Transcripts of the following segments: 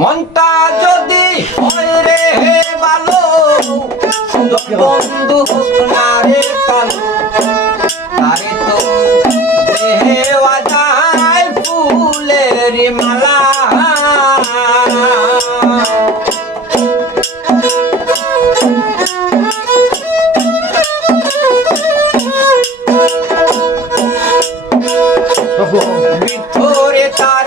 মনটা যদি হয় রে হে ভালো বন্ধু না রে কালো তারে তো দেহে বাজায় ফুলের মালা। ভিতরে তার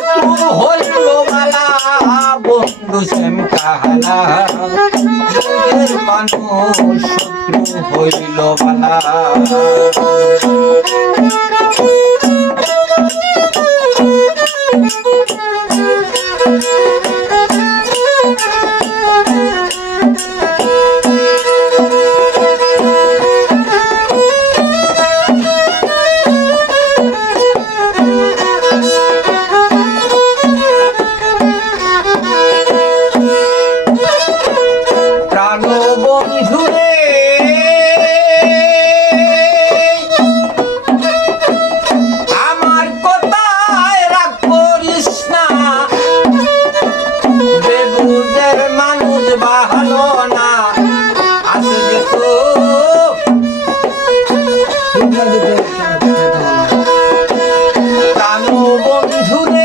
বন্ধু সেম কাহালা বুঝের মানুষ শত্রু হইল বালা প্রাণ মধুরে